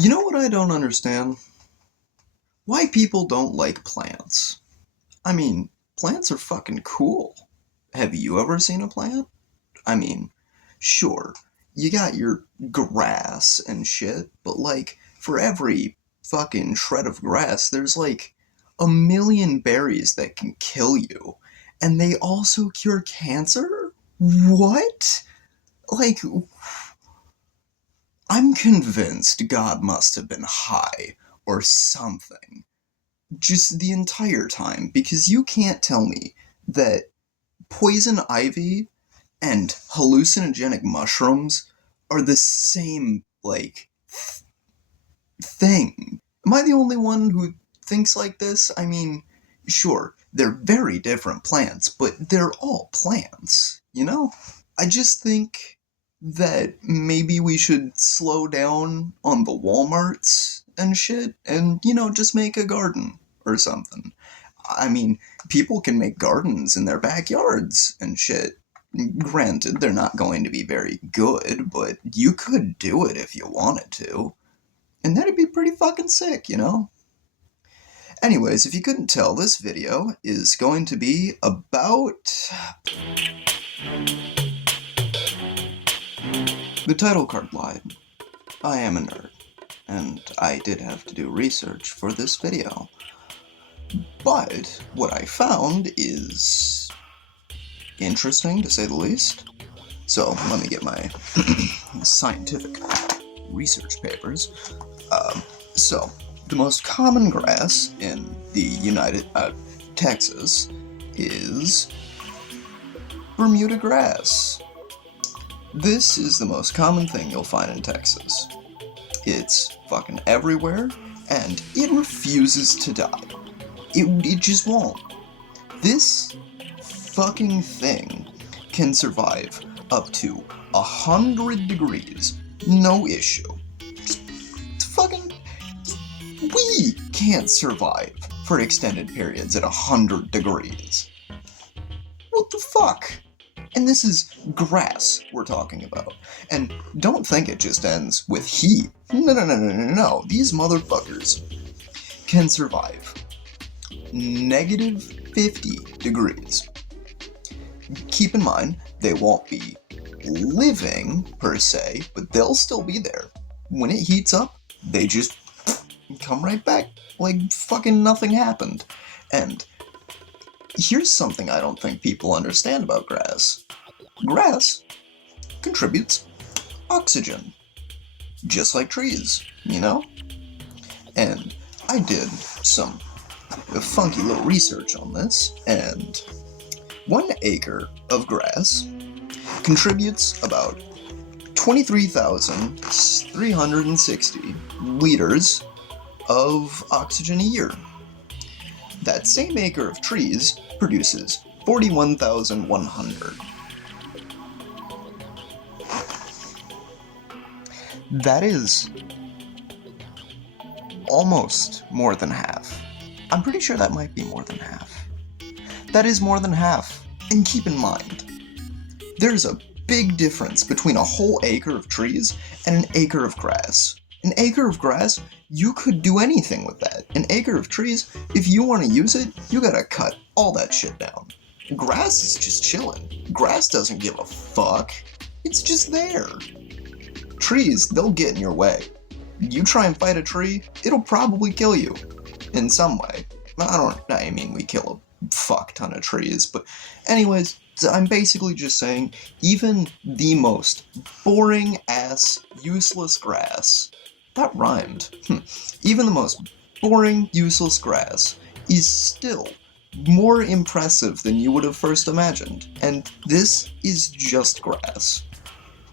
You know what I don't understand? Why people don't like plants. I mean, plants are fucking cool. Have you ever seen a plant? I mean, sure, you got your grass and shit, but like, for every fucking shred of grass, there's like a million berries that can kill you. And they also cure cancer? What? Like, I'm convinced God must have been high or something just the entire time because you can't tell me that poison ivy and hallucinogenic mushrooms are the same, like, thing. Am I the only one who thinks like this? I mean, sure, they're very different plants, but they're all plants, you know? I just think that maybe we should slow down on the Walmarts and shit and, just make a garden or something. I mean, people can make gardens in their backyards and shit. Granted, they're not going to be very good, but you could do it if you wanted to. And that'd be pretty fucking sick, you know? Anyways, if you couldn't tell, this video is going to be about the title card lied. I am a nerd, and I did have to do research for this video. But what I found is interesting, to say the least. So let me get my scientific research papers. So the most common grass in the United Texas is Bermuda grass. This is the most common thing you'll find in Texas. It's fucking everywhere, and it refuses to die. It just won't. This fucking thing can survive up to 100 degrees, no issue. It's fucking... We can't survive for extended periods at 100 degrees. What the fuck? And this is grass we're talking about. And don't think it just ends with heat. No. These motherfuckers can survive negative 50 degrees. Keep in mind, they won't be living, per se, but they'll still be there. When it heats up, they just come right back like fucking nothing happened. And here's something I don't think people understand about grass. Grass contributes oxygen, just like trees, you know? And I did some funky little research on this, and 1 acre of grass contributes about 23,360 liters of oxygen a year. That same acre of trees produces 41,100. That is almost more than half. I'm pretty sure that might be more than half. That is more than half. And keep in mind, there's a big difference between a whole acre of trees and an acre of grass. An acre of grass, you could do anything with that. An acre of trees, if you want to use it, you gotta cut all that shit down. Grass is just chilling. Grass doesn't give a fuck. It's just there. Trees, they'll get in your way. You try and fight a tree, it'll probably kill you. In some way. I mean, we kill a fuck ton of trees, but anyways, I'm basically just saying, even the most boring ass, useless grass, that rhymed, even the most boring, useless grass is still more impressive than you would have first imagined, and this is just grass.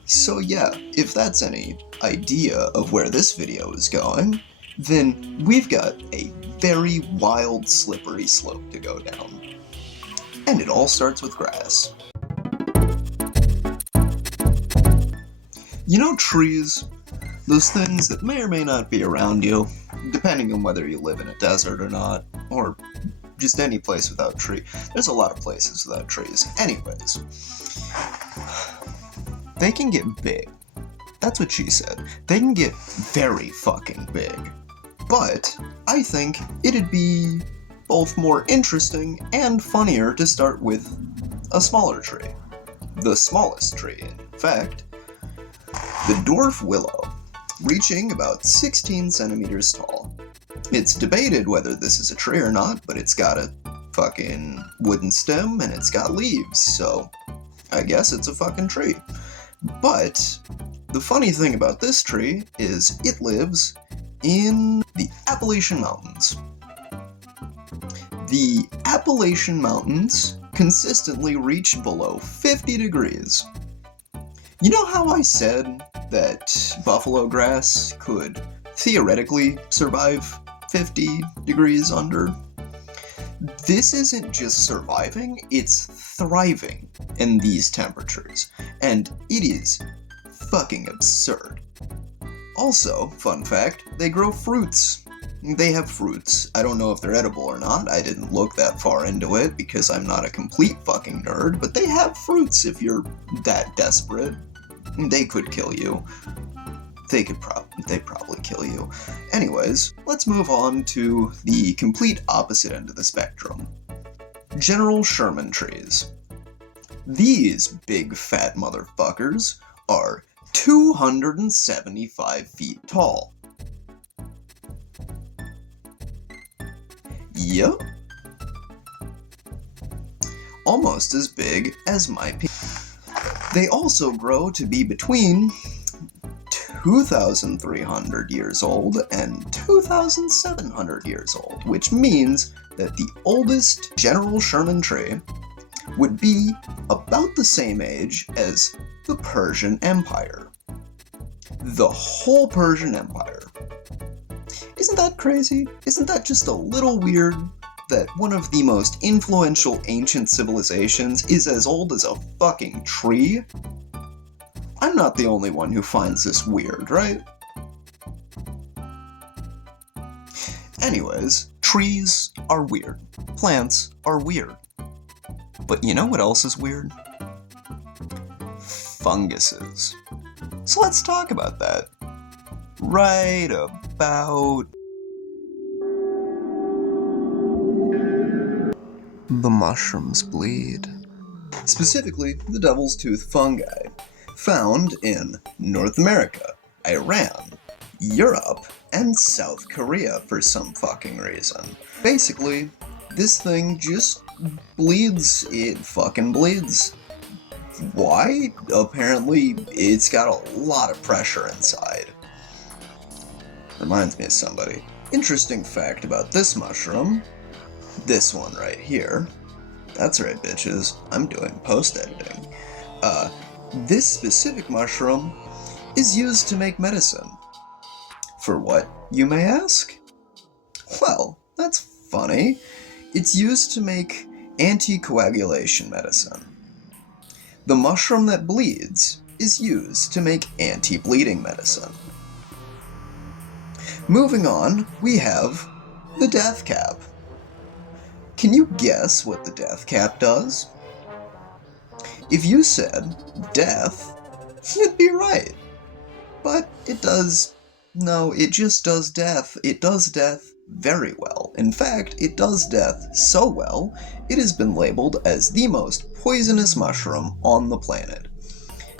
So yeah, if that's any idea of where this video is going, then we've got a very wild, slippery slope to go down. And it all starts with grass. You know trees? Those things that may or may not be around you, depending on whether you live in a desert or not, or just any place without tree. There's a lot of places without trees. Anyways, they can get big. That's what she said. They can get very fucking big. But I think it'd be both more interesting and funnier to start with a smaller tree. The smallest tree, in fact. The dwarf willow, reaching about 16 centimeters tall. It's debated whether this is a tree or not, but it's got a fucking wooden stem and it's got leaves, so I guess it's a fucking tree. But the funny thing about this tree is it lives in the Appalachian Mountains. The Appalachian Mountains consistently reach below 50 degrees. You know how I said that buffalo grass could theoretically survive 50 degrees under? This isn't just surviving, it's thriving in these temperatures, and it is fucking absurd. Also, fun fact, they grow fruits. They have fruits. I don't know if they're edible or not. I didn't look that far into it because I'm not a complete fucking nerd, but they have fruits if you're that desperate. They could kill you. They'd probably kill you. Anyways, let's move on to the complete opposite end of the spectrum. General Sherman trees. These big fat motherfuckers are 275 feet tall. Yup. Almost as big as my penis. They also grow to be between 2,300 years old and 2,700 years old, which means that the oldest General Sherman tree would be about the same age as the Persian Empire. The whole Persian Empire. Isn't that crazy? Isn't that just a little weird that one of the most influential ancient civilizations is as old as a fucking tree? I'm not the only one who finds this weird, right? Anyways, trees are weird. Plants are weird. But you know what else is weird? Funguses. So let's talk about that. Right about... the mushrooms bleed. Specifically, the devil's tooth fungi, found in North America, Iran, Europe, and South Korea for some fucking reason. Basically, this thing just bleeds. It fucking bleeds. Why? Apparently, it's got a lot of pressure inside. Reminds me of somebody. Interesting fact about this mushroom. This one right here. That's right, bitches. I'm doing post-editing. This specific mushroom is used to make medicine. For what, you may ask? Well, that's funny. It's used to make anticoagulation medicine. The mushroom that bleeds is used to make anti-bleeding medicine. Moving on, we have the death cap. Can you guess what the death cap does? If you said death, you'd be right. But it does... no, it just does death. It does death very well. In fact, it does death so well, it has been labeled as the most poisonous mushroom on the planet.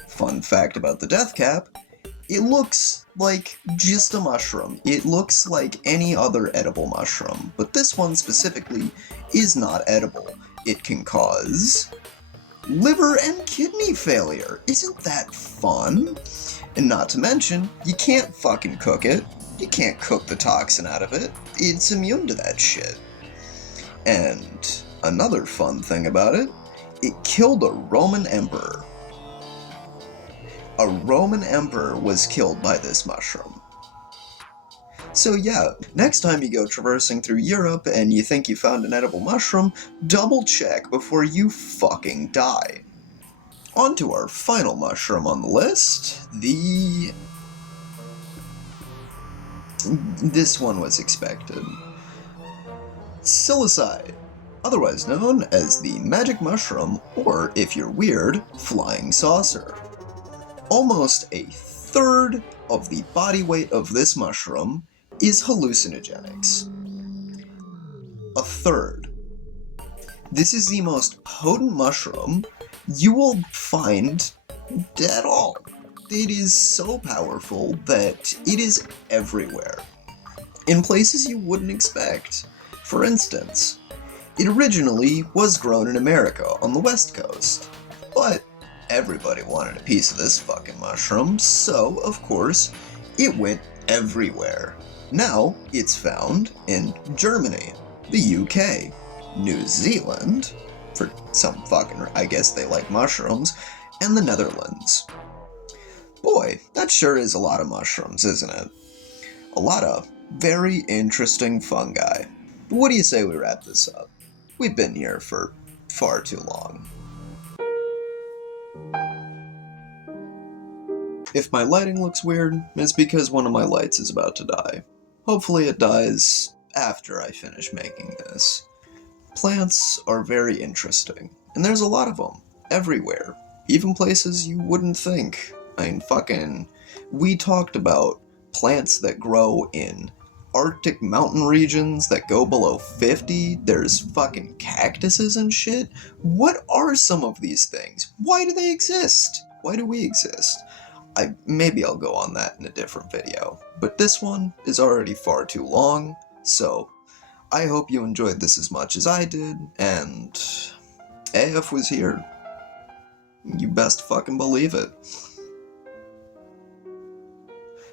Fun fact about the death cap, it looks like just a mushroom. It looks like any other edible mushroom, but this one specifically is not edible. It can cause liver and kidney failure. Isn't that fun? And not to mention, you can't fucking cook it. You can't cook the toxin out of it. It's immune to that shit. And another fun thing about it, it killed a Roman emperor. A Roman emperor was killed by this mushroom. So yeah, next time you go traversing through Europe and you think you found an edible mushroom, double check before you fucking die. On to our final mushroom on the list, this one was expected. Psilocybe, otherwise known as the magic mushroom, or if you're weird, flying saucer. Almost a third of the body weight of this mushroom is hallucinogenics. A third. This is the most potent mushroom you will find at all. It is so powerful that it is everywhere, in places you wouldn't expect. For instance, it originally was grown in America on the West Coast, but everybody wanted a piece of this fucking mushroom, so of course it went everywhere. Now it's found in Germany, the UK, New Zealand, for some fucking, I guess they like mushrooms, and the Netherlands. Boy, that sure is a lot of mushrooms, isn't it? A lot of very interesting fungi. But what do you say we wrap this up? We've been here for far too long. If my lighting looks weird, it's because one of my lights is about to die. Hopefully it dies after I finish making this. Plants are very interesting, and there's a lot of them, everywhere, even places you wouldn't think. I mean, we talked about plants that grow in Arctic mountain regions that go below 50, there's fucking cactuses and shit. What are some of these things? Why do they exist? Why do we exist? Maybe I'll go on that in a different video, but this one is already far too long, so I hope you enjoyed this as much as I did, and AF was here. You best fucking believe it.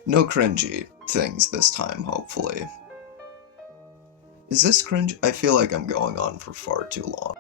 No cringy things this time, hopefully. Is this cringe? I feel like I'm going on for far too long.